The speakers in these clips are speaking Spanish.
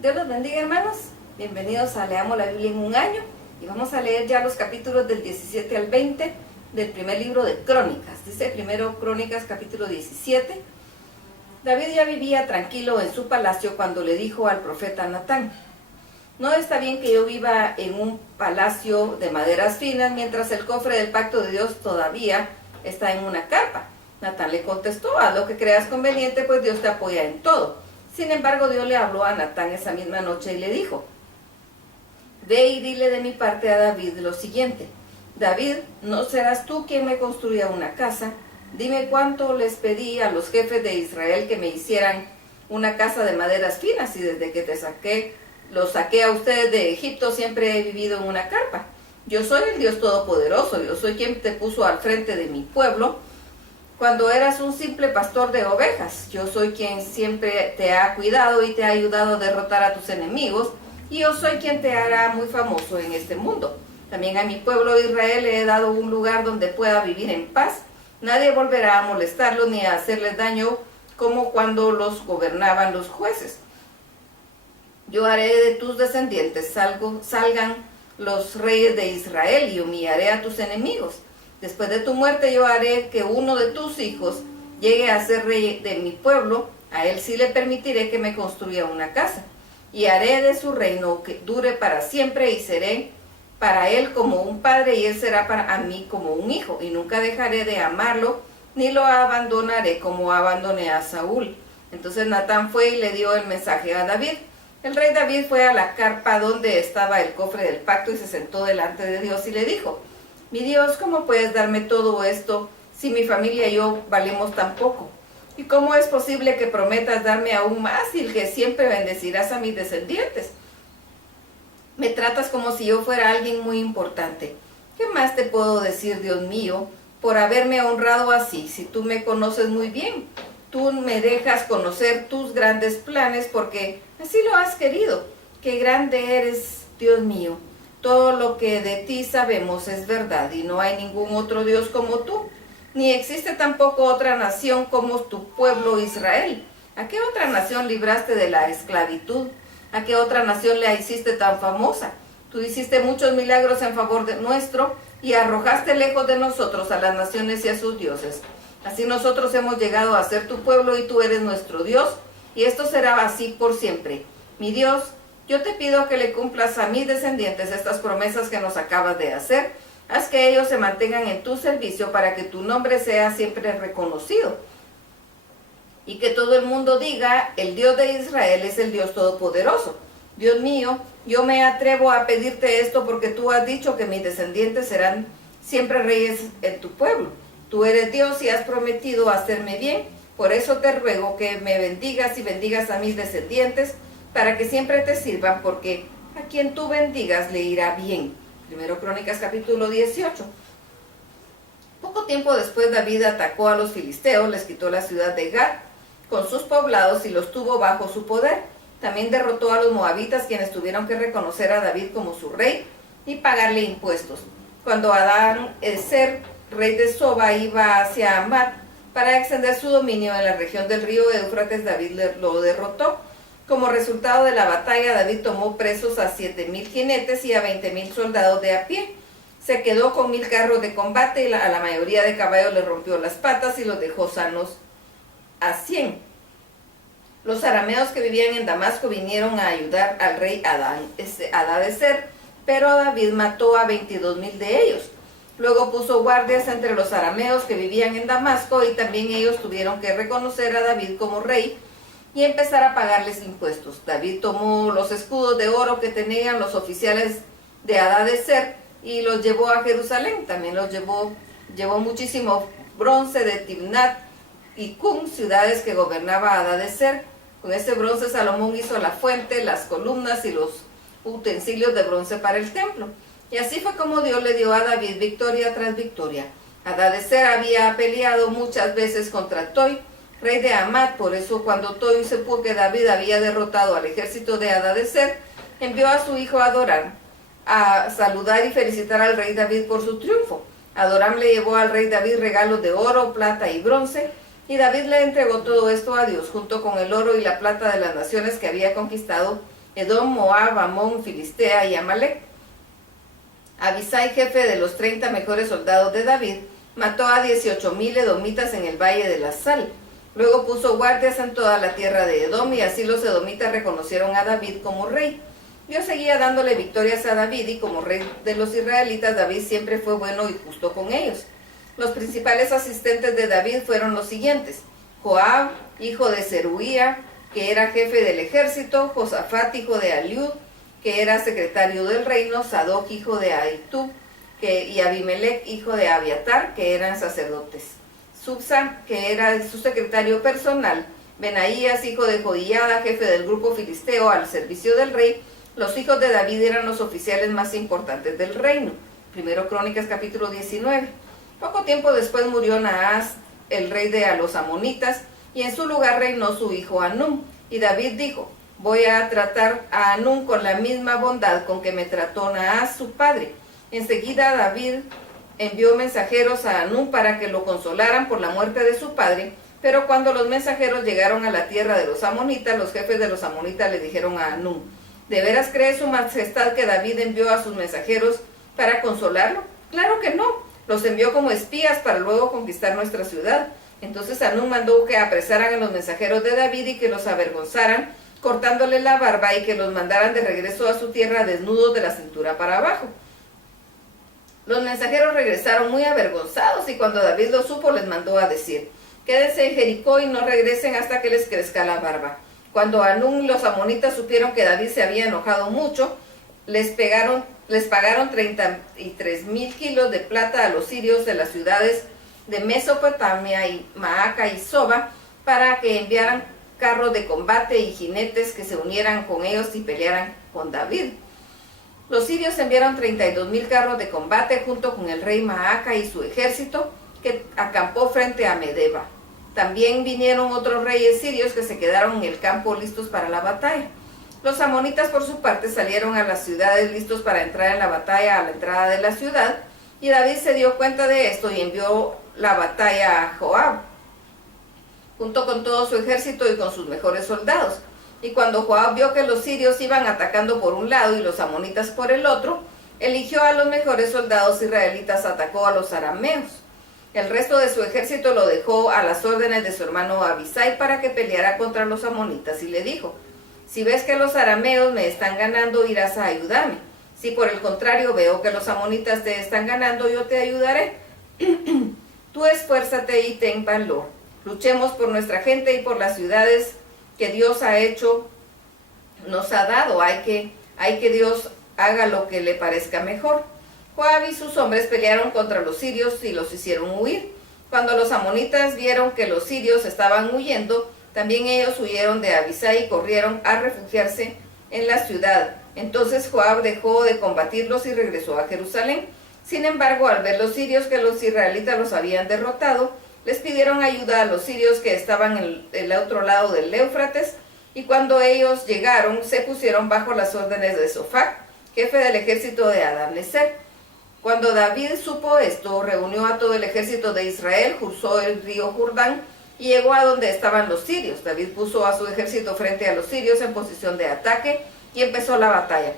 Dios los bendiga, hermanos. Bienvenidos a Leamos la Biblia en un año. Y vamos a leer ya los capítulos del 17 al 20 del primer libro de Crónicas. Dice primero Crónicas capítulo 17. David ya vivía tranquilo en su palacio cuando le dijo al profeta Natán: no está bien que yo viva en un palacio de maderas finas mientras el cofre del pacto de Dios todavía está en una carpa. Natán le contestó: haz lo que creas conveniente, pues Dios te apoya en todo. Sin embargo, Dios le habló a Natán esa misma noche y le dijo: ve y dile de mi parte a David lo siguiente: David, no serás tú quien me construya una casa. Dime cuánto les pedí a los jefes de Israel que me hicieran una casa de maderas finas, y desde que los saqué a ustedes de Egipto siempre he vivido en una carpa. Yo soy el Dios Todopoderoso, yo soy quien te puso al frente de mi pueblo cuando eras un simple pastor de ovejas. Yo soy quien siempre te ha cuidado y te ha ayudado a derrotar a tus enemigos, y yo soy quien te hará muy famoso en este mundo. También a mi pueblo Israel le he dado un lugar donde pueda vivir en paz. Nadie volverá a molestarlos ni a hacerles daño como cuando los gobernaban los jueces. Yo haré de tus descendientes salgan los reyes de Israel, y humillaré a tus enemigos. Después de tu muerte yo haré que uno de tus hijos llegue a ser rey de mi pueblo. A él sí le permitiré que me construya una casa, y haré de su reino que dure para siempre, y seré para él como un padre, y él será para mí como un hijo, y nunca dejaré de amarlo, ni lo abandonaré como abandoné a Saúl. Entonces Natán fue y le dio el mensaje a David. El rey David fue a la carpa donde estaba el cofre del pacto y se sentó delante de Dios y le dijo: mi Dios, ¿cómo puedes darme todo esto si mi familia y yo valemos tan poco? ¿Y cómo es posible que prometas darme aún más y que siempre bendecirás a mis descendientes? Me tratas como si yo fuera alguien muy importante. ¿Qué más te puedo decir, Dios mío, por haberme honrado así? Si tú me conoces muy bien, tú me dejas conocer tus grandes planes porque así lo has querido. ¡Qué grande eres, Dios mío! Todo lo que de ti sabemos es verdad, y no hay ningún otro Dios como tú, ni existe tampoco otra nación como tu pueblo Israel. ¿A qué otra nación libraste de la esclavitud? ¿A qué otra nación la hiciste tan famosa? Tú hiciste muchos milagros en favor de nuestro, y arrojaste lejos de nosotros a las naciones y a sus dioses. Así nosotros hemos llegado a ser tu pueblo, y tú eres nuestro Dios, y esto será así por siempre. Mi Dios, yo te pido que le cumplas a mis descendientes estas promesas que nos acabas de hacer. Haz que ellos se mantengan en tu servicio para que tu nombre sea siempre reconocido, y que todo el mundo diga: el Dios de Israel es el Dios Todopoderoso. Dios mío, yo me atrevo a pedirte esto porque tú has dicho que mis descendientes serán siempre reyes en tu pueblo. Tú eres Dios y has prometido hacerme bien. Por eso te ruego que me bendigas y bendigas a mis descendientes, para que siempre te sirvan, porque a quien tú bendigas le irá bien. Primero Crónicas capítulo 18. Poco tiempo después David atacó a los filisteos, les quitó la ciudad de Gat con sus poblados y los tuvo bajo su poder. También derrotó a los moabitas, quienes tuvieron que reconocer a David como su rey y pagarle impuestos. Cuando Adad-Ezer, rey de Soba, iba hacia Amat para extender su dominio en la región del río Éufrates, David lo derrotó. Como resultado de la batalla, David tomó presos a 7,000 jinetes y a 20,000 soldados de a pie. Se quedó con 1,000 carros de combate, y a la mayoría de caballos le rompió las patas y los dejó sanos a 100. Los arameos que vivían en Damasco vinieron a ayudar al rey Adad-Ezer, pero David mató a 22,000 de ellos. Luego puso guardias entre los arameos que vivían en Damasco, y también ellos tuvieron que reconocer a David como rey y empezar a pagarles impuestos. David tomó los escudos de oro que tenían los oficiales de Adad-Ezer y los llevó a Jerusalén. También llevó muchísimo bronce de Timnat y Cun, ciudades que gobernaba Adad-Ezer. Con ese bronce Salomón hizo la fuente, las columnas y los utensilios de bronce para el templo. Y así fue como Dios le dio a David victoria tras victoria. Adad-Ezer había peleado muchas veces contra Toi, rey de Amat. Por eso, cuando Toi supo que David había derrotado al ejército de Adad-Ezer, envió a su hijo Adoram a saludar y felicitar al rey David por su triunfo. Adoram le llevó al rey David regalos de oro, plata y bronce, y David le entregó todo esto a Dios, junto con el oro y la plata de las naciones que había conquistado, Edom, Moab, Amón, Filistea y Amalek. Abisai, jefe de los 30 mejores soldados de David, mató a 18,000 edomitas en el valle de la Sal. Luego puso guardias en toda la tierra de Edom y así los edomitas reconocieron a David como rey. Dios seguía dándole victorias a David y como rey de los israelitas, David siempre fue bueno y justo con ellos. Los principales asistentes de David fueron los siguientes: Joab, hijo de Zeruía, que era jefe del ejército; Josafat, hijo de Aliud, que era secretario del reino; Sadoc, hijo de Ahitub, y Abimelech, hijo de Abiatar, que eran sacerdotes; Subsa, que era su secretario personal; Benaías, hijo de Jodiada, jefe del grupo filisteo al servicio del rey. Los hijos de David eran los oficiales más importantes del reino. Primero Crónicas capítulo 19. Poco tiempo después murió Naas, el rey de los amonitas, y en su lugar reinó su hijo Anún. Y David dijo: voy a tratar a Anún con la misma bondad con que me trató Naas su padre. Enseguida David envió mensajeros a Anún para que lo consolaran por la muerte de su padre, pero cuando los mensajeros llegaron a la tierra de los amonitas, los jefes de los amonitas le dijeron a Anún: ¿de veras cree su majestad que David envió a sus mensajeros para consolarlo? Claro que no, los envió como espías para luego conquistar nuestra ciudad. Entonces Anún mandó que apresaran a los mensajeros de David y que los avergonzaran, cortándole la barba, y que los mandaran de regreso a su tierra desnudos de la cintura para abajo. Los mensajeros regresaron muy avergonzados, y cuando David lo supo, les mandó a decir: quédense en Jericó y no regresen hasta que les crezca la barba. Cuando Anún y los amonitas supieron que David se había enojado mucho, les pagaron 33,000 kilos de plata a los sirios de las ciudades de Mesopotamia y Maaca y Soba, para que enviaran carros de combate y jinetes que se unieran con ellos y pelearan con David. Los sirios enviaron 32,000 carros de combate junto con el rey Maaca y su ejército, que acampó frente a Medeba. También vinieron otros reyes sirios que se quedaron en el campo listos para la batalla. Los amonitas por su parte salieron a las ciudades listos para entrar en la batalla a la entrada de la ciudad, y David se dio cuenta de esto y envió la batalla a Joab, junto con todo su ejército y con sus mejores soldados. Y cuando Joab vio que los sirios iban atacando por un lado y los amonitas por el otro, eligió a los mejores soldados israelitas, atacó a los arameos. El resto de su ejército lo dejó a las órdenes de su hermano Abisai para que peleara contra los amonitas, y le dijo: si ves que los arameos me están ganando, irás a ayudarme. Si por el contrario veo que los amonitas te están ganando, yo te ayudaré. Tú esfuérzate y ten valor. Luchemos por nuestra gente y por las ciudades que Dios nos ha dado. Hay que Dios haga lo que le parezca mejor. Joab y sus hombres pelearon contra los sirios y los hicieron huir. Cuando los amonitas vieron que los sirios estaban huyendo, también ellos huyeron de Abisai y corrieron a refugiarse en la ciudad. Entonces Joab dejó de combatirlos y regresó a Jerusalén. Sin embargo, al ver los sirios que los israelitas los habían derrotado, les pidieron ayuda a los sirios que estaban en el otro lado del Éufrates, y cuando ellos llegaron, se pusieron bajo las órdenes de Sofac, jefe del ejército de Adad-Nezer. Cuando David supo esto, reunió a todo el ejército de Israel, cruzó el río Jordán y llegó a donde estaban los sirios. David puso a su ejército frente a los sirios en posición de ataque y empezó la batalla.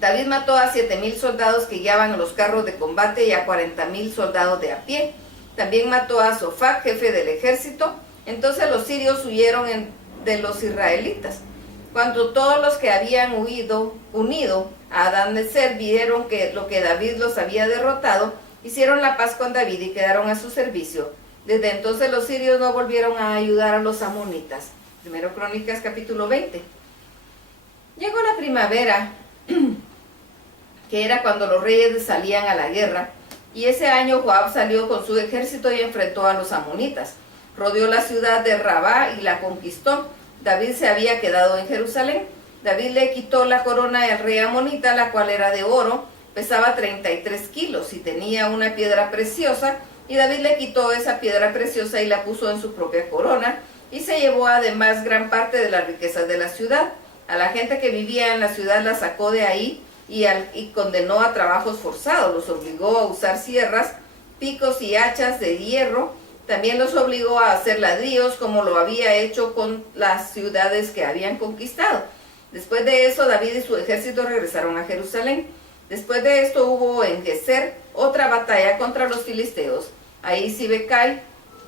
David mató a 7,000 soldados que guiaban los carros de combate y a 40,000 soldados de a pie. También mató a Sofac, jefe del ejército. Entonces los sirios huyeron de los israelitas. Cuando todos los que habían unido a Adad-Nezer vieron que lo que David los había derrotado, hicieron la paz con David y quedaron a su servicio. Desde entonces los sirios no volvieron a ayudar a los amonitas. Primero Crónicas capítulo 20. Llegó la primavera, que era cuando los reyes salían a la guerra, y ese año Joab salió con su ejército y enfrentó a los amonitas. Rodeó la ciudad de Rabá y la conquistó. David se había quedado en Jerusalén. David le quitó la corona al rey amonita, la cual era de oro, pesaba 33 kilos y tenía una piedra preciosa, y David le quitó esa piedra preciosa y la puso en su propia corona, y se llevó además gran parte de las riquezas de la ciudad. A la gente que vivía en la ciudad la sacó de ahí y condenó a trabajos forzados. Los obligó a usar sierras, picos y hachas de hierro. También los obligó a hacer ladrillos, como lo había hecho con las ciudades que habían conquistado. Después de eso, David y su ejército regresaron a Jerusalén. Después de esto hubo en Geser otra batalla contra los filisteos. Ahí Sibecai,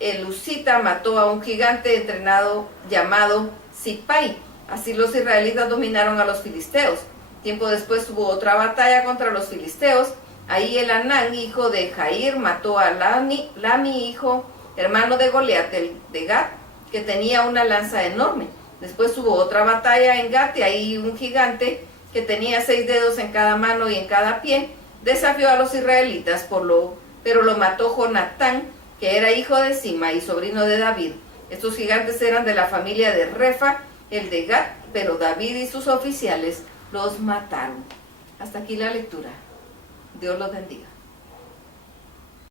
el husita, mató a un gigante entrenado llamado Sipai. Así los israelitas dominaron a los filisteos. Tiempo después hubo otra batalla contra los filisteos. Ahí Elanán, hijo de Jair, mató a Lami, hijo, hermano de Goliat, de Gat, que tenía una lanza enorme. Después hubo otra batalla en Gat, y ahí un gigante que tenía 6 dedos en cada mano y en cada pie, desafió a los israelitas, pero lo mató Jonatán, que era hijo de Sima y sobrino de David. Estos gigantes eran de la familia de Refa, el de Gat, pero David y sus oficiales los mataron. Hasta aquí la lectura. Dios los bendiga.